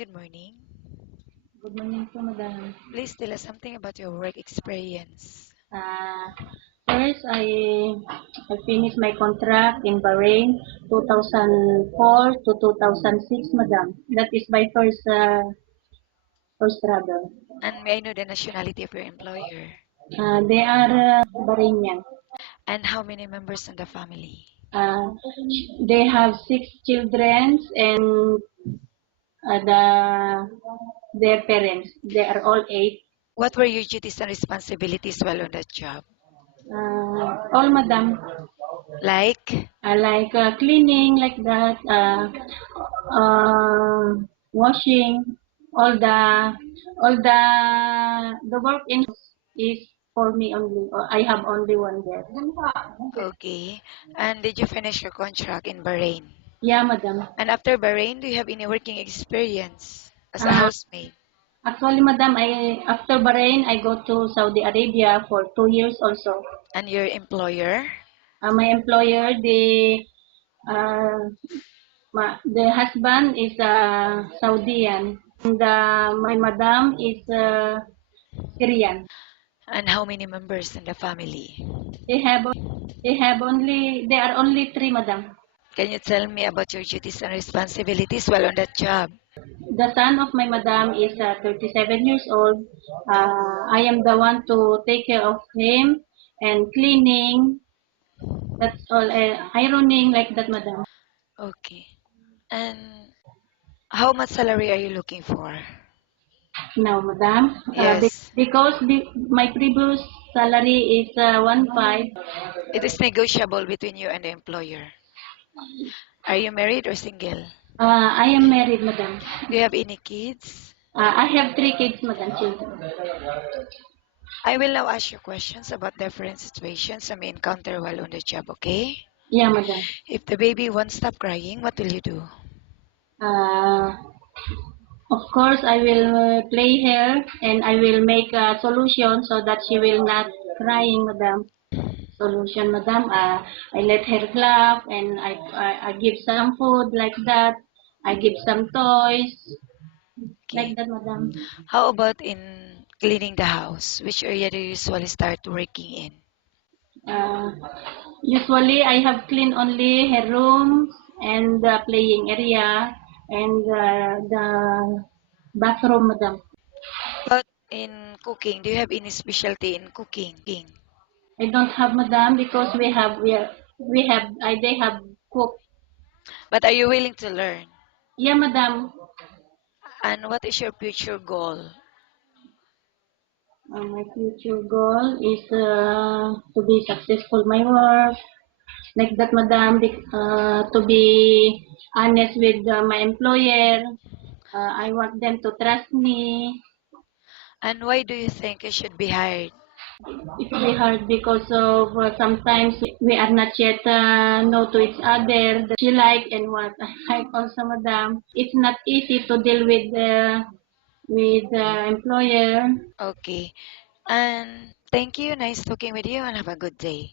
good morning. Good morning po, madam. Please tell us something about your work experience. Uh, First, I finished my contract in Bahrain 2004 to 2006, madam. That is my first travel. And may I know the nationality of your employer? They are Bahrainian. And how many members in the family? Uh, they have six children and their parents. They are all eight. What were your duties and responsibilities while on that job? All, madam. Like, Like cleaning, like that, washing, all the work in is for me only. Or I have only one there. okay. And did you finish your contract in Bahrain? Yeah, madam. And after Bahrain, do you have any working experience as a Uh, housemaid? Actually, madam, I after Bahrain, I go to Saudi Arabia for 2 years also. And your employer? My employer, uh, the husband is Saudian, and my madam is Syrian. And how many members in the family? They have they are only three, madam. Can you tell me about your duties and responsibilities while on that job? The son of my madam is 37 years old. I am the one to take care of him and cleaning. That's all. Ironing like that, madam. Okay. And how much salary are you looking for? Now, madam, Yes, because my previous salary is 1.5. it is negotiable between you and the employer. Are you married or single? I am married, madam. Do you have any kids? I have three kids, madam, children. I will now ask you questions about different situations you may encounter while on the job, okay? Yeah, madam. If the baby won't stop crying, what will you do? Uh, of course, I will play her and I will make a solution so that she will not crying, madam. Solution, madam. I let her laugh and I give some food like that. I give some toys like Okay. that, madam. How about in cleaning the house? Which area do you usually start working in? Uh, Usually, I have cleaned only her room and the playing area and the bathroom, madam. But in cooking, do you have any specialty in cooking? I don't have, madam, because we have they have cook. But are you willing to learn? Yeah, madam. And what is your future goal? My future goal is to be successful my work like that, madam. To be honest with my employer. I want them to trust me. And why do you think you should be hired? It's very hard because of sometimes we are not yet know to each other that she like and what I like also, madam. It's not easy to deal with the employer. Okay. And thank you. Nice talking with you and have a good day.